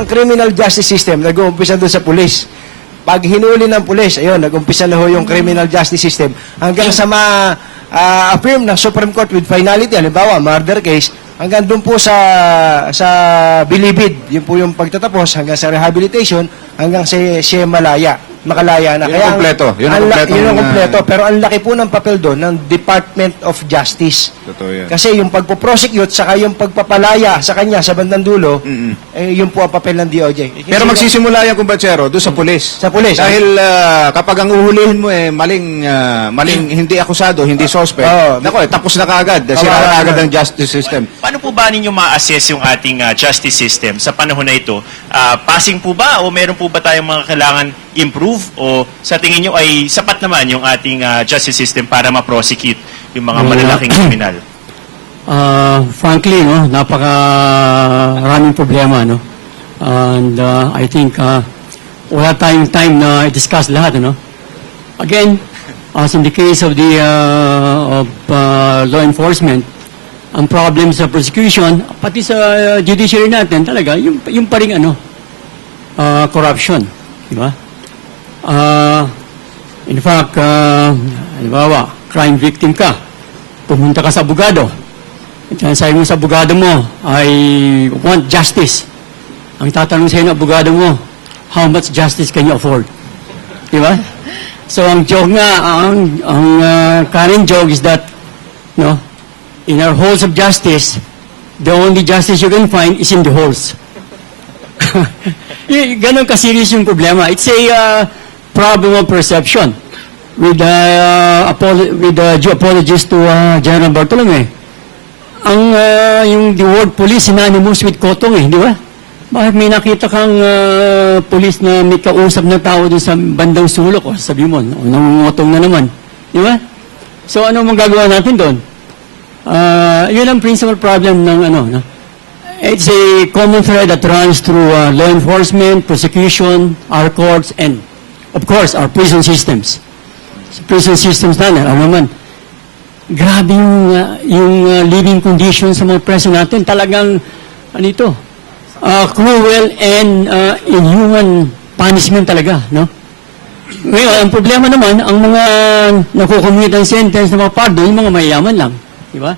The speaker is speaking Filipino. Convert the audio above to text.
ang criminal justice system, nag-uumpisa doon sa pulis. Pag hinuli ng pulis, ayun, nag-umpisa na ho yung criminal justice system hanggang sa affirm ng Supreme Court with finality, halimbawa, murder case, hanggang doon po sa bilibid, yun po yung pagtatapos, hanggang sa rehabilitation, hanggang siya makalaya na. Yun ang kompleto. Yun ang kompleto. Pero ang laki po ng papel doon ng Department of Justice. Totoo yan. Kasi yung pagpo-prosecute, saka yung pagpapalaya sa kanya sa bandang dulo, yun po ang papel ng DOJ. Pero magsisimula yan, kumbatsero, doon sa pulis. Sa pulis. Dahil kapag ang uhulihin mo maling hindi akusado, hindi suspect, tapos na kaagad. Sira na agad ang justice system. Paano po ba ninyo ma-assess yung ating justice system sa panahon na ito? Passing po ba o meron po ba tayong mga kailangan improve o sa tingin nyo ay sapat naman yung ating justice system para ma-prosecute yung mga malalaking kriminal? Frankly, no, napaka-raming problema, no? And I think wala tayong time na i-discuss lahat, no? Again, as in the case of the law enforcement, ang problem sa prosecution, pati sa judiciary natin talaga, yung paring corruption, di ba? In fact, halimbawa, crime victim ka, pumunta ka sa abogado, sabi mo sa abogado mo, I want justice. Ang tatanong sa'yo ng abogado mo, how much justice can you afford? Di ba? So, ang joke nga, ang current joke is that, no, in our halls of justice, the only justice you can find is in the halls. Ganon ka-serious yung problema. It's a problem of perception. With due apologies to General Bartolome. Yung the word police, synonymous with kotong, di ba? Bakit may nakita kang police na may kausap na tao dun sa bandang sulok, o sabi mo, nangungotong na naman. Di ba? So, ano mong gagawa natin doon? Yun ang principal problem ng no? It's a common thread that runs through law enforcement, prosecution, our courts, and of course, our prison systems. Sa prison systems naman, grabe yung living conditions sa mga preso natin. Talagang, cruel and inhuman punishment talaga, no? Ngayon, ang problema naman, ang mga nakukumit ang sentence ng mga pardo, yung mga mayayaman lang. Di ba?